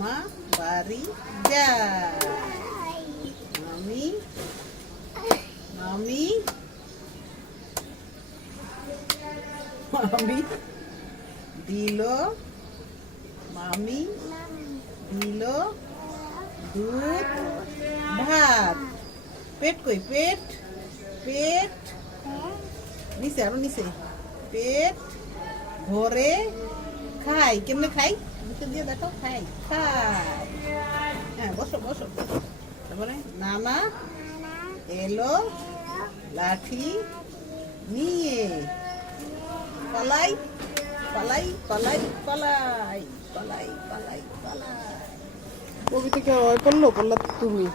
মামা বাড়ি যায়। মামি মামি মামি দিল মামি দিল দুধ ভাত। পেট কই? পেট পেট নিচে, আরো নিচে। পেট ভরে খাই। কেমনে খাই? মুখে দিয়ে দেখো। খাই খাই। হ্যাঁ, বসো বসো। তারপরে নানা এলো লাঠি নিয়ে। পালাই পালাই পালাই পালাই পালাই পালাই পালাই। কবিতা কে পড়লো? পড়লা তুমি?